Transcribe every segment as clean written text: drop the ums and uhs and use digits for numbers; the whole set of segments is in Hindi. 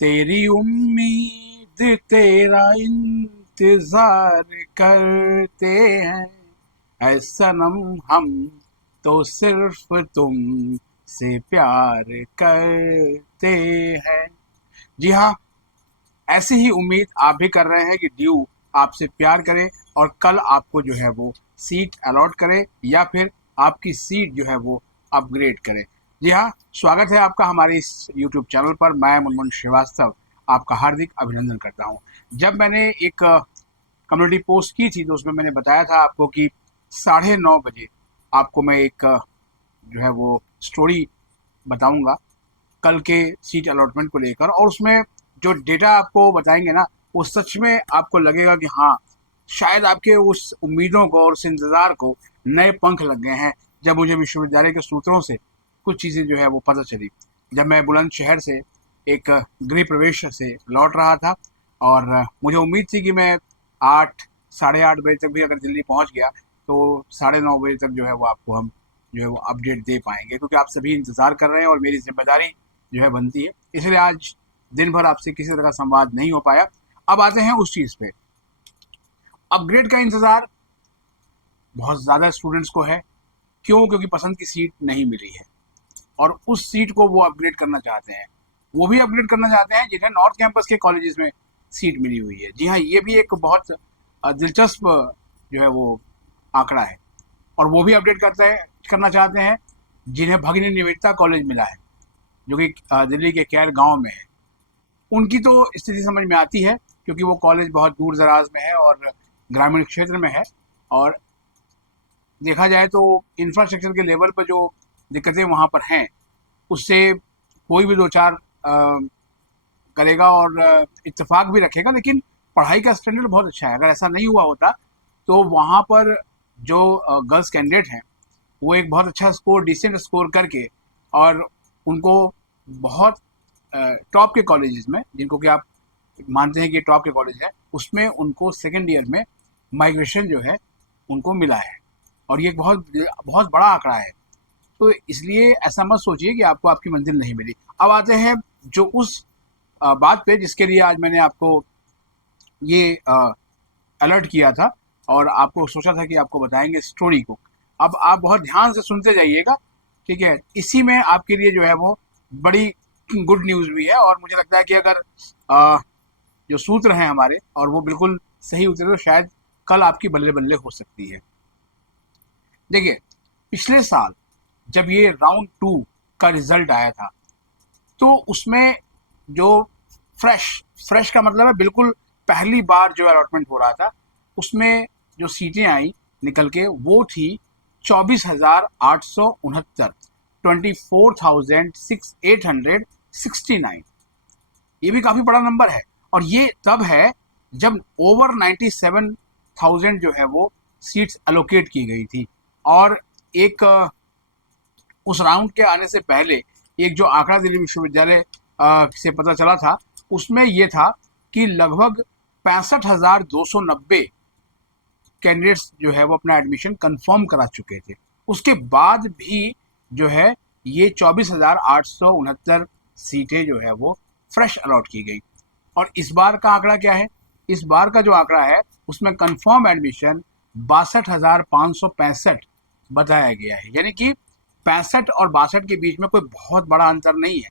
तेरी उम्मीद तेरा इंतजार करते हैं ऐ सनम, हम तो सिर्फ तुम से प्यार करते हैं। जी हाँ, ऐसी ही उम्मीद आप भी कर रहे हैं कि ड्यू आपसे प्यार करे और कल आपको जो है वो सीट अलॉट करे या फिर आपकी सीट जो है वो अपग्रेड करे। जी हाँ, स्वागत है आपका हमारे इस यूट्यूब चैनल पर। मैं मुनमुन श्रीवास्तव आपका हार्दिक अभिनंदन करता हूँ। जब मैंने एक कम्युनिटी पोस्ट की थी तो उसमें मैंने बताया था आपको कि 9:30 बजे आपको मैं एक जो है वो स्टोरी बताऊंगा कल के सीट अलॉटमेंट को लेकर, और उसमें जो डेटा आपको बताएंगे ना, वो सच में आपको लगेगा कि हाँ, शायद आपके उस उम्मीदों को और उस इंतज़ार को नए पंख लग गए हैं। जब मुझे विश्वविद्यालय के सूत्रों से कुछ चीज़ें जो है वो पता चली, जब मैं बुलंदशहर से एक गृह प्रवेश से लौट रहा था, और मुझे उम्मीद थी कि मैं 8 साढ़े 8 बजे तक भी अगर दिल्ली पहुंच गया तो 9:30 बजे तक जो है वो आपको हम जो है वो अपडेट दे पाएंगे, क्योंकि आप सभी इंतज़ार कर रहे हैं और मेरी जिम्मेदारी जो है बनती है। इसलिए आज दिन भर आपसे किसी तरह का संवाद नहीं हो पाया। अब आते हैं उस चीज़ पे। अपग्रेड का इंतज़ार बहुत ज़्यादा स्टूडेंट्स को है। क्यों? क्योंकि पसंद की सीट नहीं मिली है और उस सीट को वो अपग्रेड करना चाहते हैं। वो भी अपग्रेड करना चाहते हैं जिन्हें नॉर्थ कैंपस के कॉलेजेस में सीट मिली हुई है। जी हाँ, ये भी एक बहुत दिलचस्प जो है वो आंकड़ा है। और वो भी अपडेट करना चाहते हैं जिन्हें भगिनी निवेदिता कॉलेज मिला है, जो कि दिल्ली के कैर गांव में है। उनकी तो स्थिति समझ में आती है, क्योंकि वो कॉलेज बहुत दूर दराज में है और ग्रामीण क्षेत्र में है, और देखा जाए तो इंफ्रास्ट्रक्चर के लेवल पर जो दिक्कतें वहाँ पर हैं, उससे कोई भी दो चार करेगा और इत्तेफाक भी रखेगा। लेकिन पढ़ाई का स्टैंडर्ड बहुत अच्छा है। अगर ऐसा नहीं हुआ होता तो वहाँ पर जो गर्ल्स कैंडिडेट हैं वो एक बहुत अच्छा स्कोर, डिसेंट स्कोर करके, और उनको बहुत टॉप के कॉलेजेस में, जिनको कि आप मानते हैं कि टॉप के कॉलेज है, उसमें उनको सेकेंड ईयर में माइग्रेशन जो है उनको मिला है। और ये एक बहुत बहुत बड़ा आंकड़ा है। तो इसलिए ऐसा मत सोचिए कि आपको आपकी मंजिल नहीं मिली। अब आते हैं जो उस बात पे जिसके लिए आज मैंने आपको ये अलर्ट किया था और आपको सोचा था कि आपको बताएंगे स्टोरी को। अब आप बहुत ध्यान से सुनते जाइएगा, ठीक है? इसी में आपके लिए जो है वो बड़ी गुड न्यूज़ भी है, और मुझे लगता है कि अगर जो सूत्र हैं हमारे और वो बिल्कुल सही उतरे तो शायद कल आपकी बल्ले बल्ले हो सकती है। देखिए, पिछले साल जब ये राउंड 2 का रिजल्ट आया था तो उसमें जो फ्रेश फ्रेश का मतलब है बिल्कुल पहली बार जो अलॉटमेंट हो रहा था, उसमें जो सीटें आई निकल के वो थी 24,869, 24,869। ये भी काफ़ी बड़ा नंबर है। और ये तब है जब ओवर 97,000 जो है वो सीट्स एलोकेट की गई थी। और एक उस राउंड के आने से पहले एक जो आंकड़ा दिल्ली विश्वविद्यालय से पता चला था, उसमें ये था कि लगभग 65,290 कैंडिडेट्स जो है वो अपना एडमिशन कंफर्म करा चुके थे। उसके बाद भी जो है ये 24,869 सीटें जो है वो फ्रेश अलॉट की गई। और इस बार का आंकड़ा क्या है? इस बार का जो आंकड़ा है उसमें कंफर्म एडमिशन 62,565 बताया गया है। यानी कि 65 और 62 के बीच में कोई बहुत बड़ा अंतर नहीं है।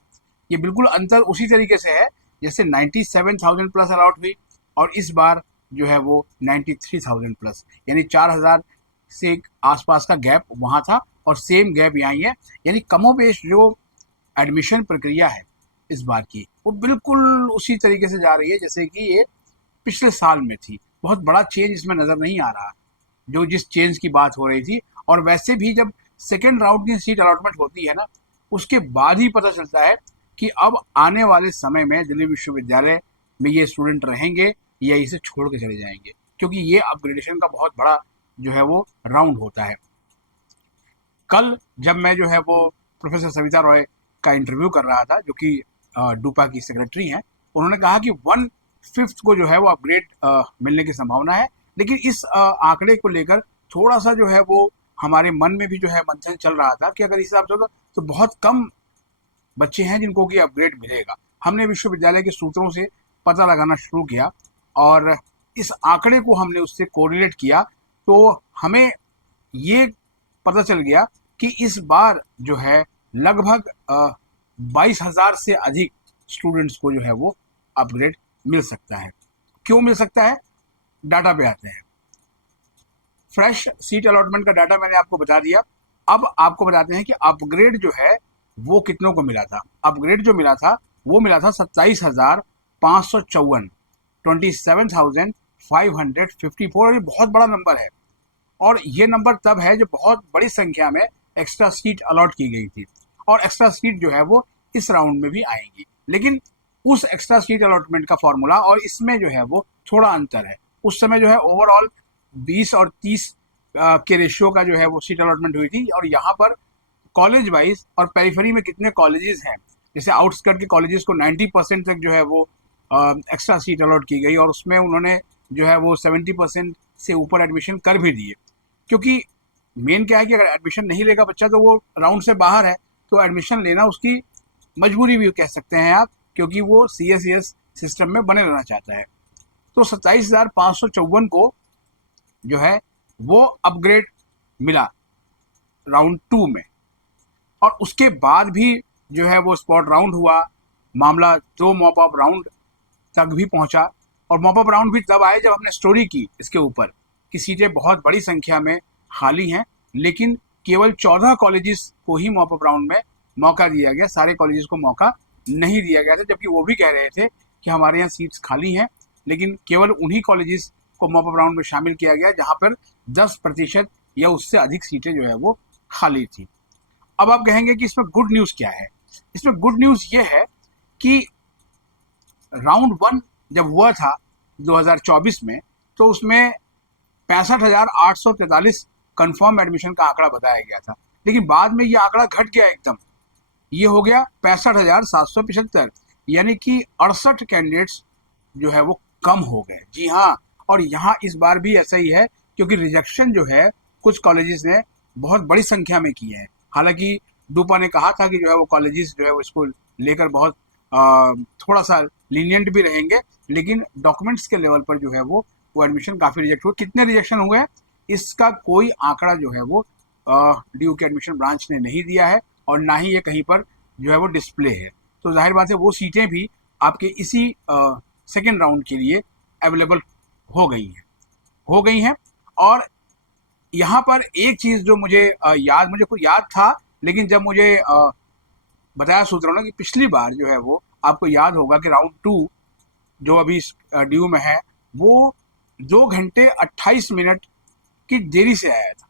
ये बिल्कुल अंतर उसी तरीके से है जैसे 97,000 प्लस अलॉट हुई और इस बार जो है वो 93,000 प्लस, यानी 4,000 से आसपास का गैप वहाँ था और सेम गैप यहाँ ही है। यानी कमोबेश जो एडमिशन प्रक्रिया है इस बार की, वो बिल्कुल उसी तरीके से जा रही है जैसे कि ये पिछले साल में थी। बहुत बड़ा चेंज इसमें नज़र नहीं आ रहा, जो जिस चेंज की बात हो रही थी। और वैसे भी जब सेकेंड राउंड की सीट अलॉटमेंट होती है ना, उसके बाद ही पता चलता है कि अब आने वाले समय में दिल्ली विश्वविद्यालय में ये स्टूडेंट रहेंगे या इसे छोड़ के चले जाएंगे, क्योंकि ये अपग्रेडेशन का बहुत बड़ा जो है वो राउंड होता है। कल जब मैं जो है वो प्रोफेसर सविता रॉय का इंटरव्यू कर रहा था, जो कि डूपा की सेक्रेटरी हैं, उन्होंने कहा कि 1/5 को जो है वो अपग्रेड मिलने की संभावना है। लेकिन इस आंकड़े को लेकर थोड़ा सा जो है वो हमारे मन में भी जो है मंथन चल रहा था कि अगर इस हिसाब से होगा तो बहुत कम बच्चे हैं जिनको कि अपग्रेड मिलेगा। हमने विश्वविद्यालय के सूत्रों से पता लगाना शुरू किया और इस आंकड़े को हमने उससे कोरिलेट किया, तो हमें ये पता चल गया कि इस बार जो है लगभग 22,000 से अधिक स्टूडेंट्स को जो है वो अपग्रेड मिल सकता है। क्यों मिल सकता है, डाटा पे आते हैं। फ्रेश सीट अलॉटमेंट का डाटा मैंने आपको बता दिया। अब आपको बताते हैं कि अपग्रेड जो है वो कितनों को मिला था। अपग्रेड जो मिला था वो मिला था 27,554, 27,554। और ये बहुत बड़ा नंबर है, और ये नंबर तब है जब बहुत बड़ी संख्या में एक्स्ट्रा सीट अलॉट की गई थी, और एक्स्ट्रा सीट जो है वो इस राउंड में भी आएंगी। लेकिन उस एक्स्ट्रा सीट अलॉटमेंट का फॉर्मूला और इसमें जो है वो थोड़ा अंतर है। उस समय जो है ओवरऑल 20 और 30 के रेशियो का जो है वो सीट अलॉटमेंट हुई थी, और यहाँ पर कॉलेज वाइज और पेरिफेरी में कितने कॉलेजेस हैं, जैसे आउटस्कर्ट के कॉलेजेस को 90% तक जो है वो एक्स्ट्रा सीट अलॉट की गई, और उसमें उन्होंने जो है वो 70% से ऊपर एडमिशन कर भी दिए। क्योंकि मेन क्या है कि अगर एडमिशन नहीं लेगा बच्चा तो वो राउंड से बाहर है, तो एडमिशन लेना उसकी मजबूरी भी कह सकते हैं आप, क्योंकि वो CSES सिस्टम में बने रहना चाहता है। तो 27,554 को जो है वो अपग्रेड मिला राउंड 2 में, और उसके बाद भी जो है वो स्पॉट राउंड हुआ। मामला 2 मॉप अप राउंड तक भी पहुंचा, और मॉप अप राउंड भी तब आए जब हमने स्टोरी की इसके ऊपर कि सीटें बहुत बड़ी संख्या में खाली हैं, लेकिन केवल 14 कॉलेजेस को ही मॉप अप राउंड में मौका दिया गया, सारे कॉलेजेस को मौका नहीं दिया गया था। जबकि वो भी कह रहे थे कि हमारे यहाँ सीट्स खाली हैं, लेकिन केवल उन्हीं कॉलेजेस को मॉप अप राउंड में शामिल किया गया जहाँ पर 10% या उससे अधिक सीटें जो है वो खाली थी। अब आप कहेंगे कि इसमें गुड न्यूज़ क्या है। इसमें गुड न्यूज़ ये है कि राउंड 1 जब हुआ था 2024 में, तो उसमें 65,843 कंफर्म एडमिशन का आंकड़ा बताया गया था। लेकिन बाद में ये आंकड़ा घट गया एकदम, ये हो गया 65,775, यानी कि 68 कैंडिडेट्स जो है वो कम हो गए। जी हाँ, और यहाँ इस बार भी ऐसा ही है, क्योंकि रिजेक्शन जो है कुछ कॉलेजेस ने बहुत बड़ी संख्या में किए हैं। हालांकि डूपा ने कहा था कि जो है वो कॉलेजेस जो है वो इसको लेकर बहुत थोड़ा सा लीनियंट भी रहेंगे, लेकिन डॉक्यूमेंट्स के लेवल पर जो है वो एडमिशन काफ़ी रिजेक्ट हुए। कितने रिजेक्शन हुए इसका कोई आंकड़ा जो है वो DU के एडमिशन ब्रांच ने नहीं दिया है, और ना ही ये कहीं पर जो है वो डिस्प्ले है। तो जाहिर बात है वो सीटें भी आपके इसी सेकेंड राउंड के लिए अवेलेबल हो गई हैं। और यहाँ पर एक चीज़ जो मुझे कुछ याद था, लेकिन जब मुझे बताया सूत्रों ने कि पिछली बार जो है वो आपको याद होगा कि राउंड 2 जो अभी DU में है वो 2 घंटे 28 मिनट की देरी से आया था।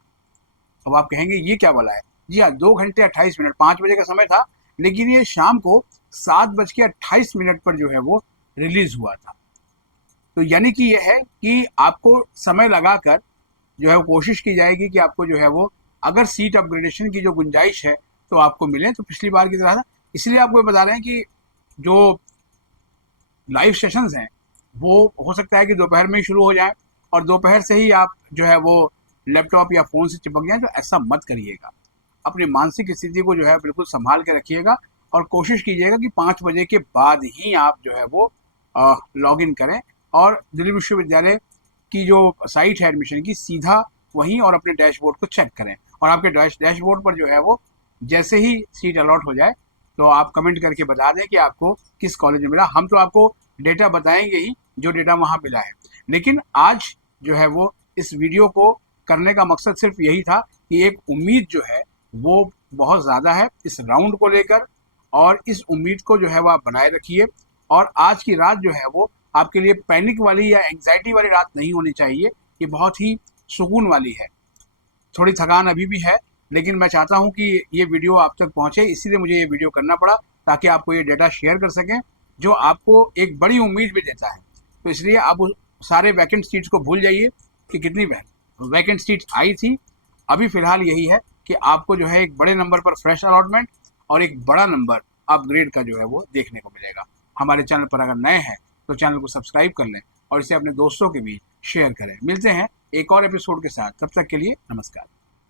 अब आप कहेंगे ये क्या बोला है। जी हाँ, 2 घंटे 28 मिनट, 5 बजे का समय था, लेकिन ये शाम को 7:28 पर जो है वो रिलीज हुआ था। तो यानी कि ये है कि आपको समय लगाकर जो है वो कोशिश की जाएगी कि आपको जो है वो अगर सीट अपग्रेडेशन की जो गुंजाइश है तो आपको मिले, तो पिछली बार की तरह था। इसलिए आपको बता रहे हैं कि जो लाइव सेशंस हैं वो हो सकता है कि दोपहर में ही शुरू हो जाए, और दोपहर से ही आप जो है वो लैपटॉप या फ़ोन से चिपक जाए। तो ऐसा मत करिएगा, अपनी मानसिक स्थिति को जो है बिल्कुल संभाल के रखिएगा, और कोशिश कीजिएगा कि 5 बजे के बाद ही आप जो है वो लॉग इन करें, और दिल्ली विश्वविद्यालय की जो साइट है एडमिशन की, सीधा वहीं और अपने डैशबोर्ड को चेक करें, और आपके डैशबोर्ड पर जो है वो जैसे ही सीट अलॉट हो जाए तो आप कमेंट करके बता दें कि आपको किस कॉलेज में मिला। हम तो आपको डेटा बताएंगे ही जो डेटा वहाँ मिला है, लेकिन आज जो है वो इस वीडियो को करने का मकसद सिर्फ यही था कि एक उम्मीद जो है वो बहुत ज़्यादा है इस राउंड को लेकर, और इस उम्मीद को जो है वो आप बनाए रखिए। और आज की रात जो है वो आपके लिए पैनिक वाली या एंग्जाइटी वाली रात नहीं होनी चाहिए, ये बहुत ही सुकून वाली है। थोड़ी थकान अभी भी है, लेकिन मैं चाहता हूं कि ये वीडियो आप तक पहुंचे, इसीलिए मुझे ये वीडियो करना पड़ा, ताकि आपको ये डेटा शेयर कर सकें जो आपको एक बड़ी उम्मीद भी देता है। तो इसलिए आप उस सारे वैकेंट सीट्स को भूल जाइए कि कितनी वैकेंट सीट्स आई थी। अभी फ़िलहाल यही है कि आपको जो है एक बड़े नंबर पर फ्रेश अलॉटमेंट और एक बड़ा नंबर अपग्रेड का जो है वो देखने को मिलेगा। हमारे चैनल पर अगर नए हैं तो चैनल को सब्सक्राइब कर लें और इसे अपने दोस्तों के बीच शेयर करें। मिलते हैं एक और एपिसोड के साथ, तब तक के लिए नमस्कार।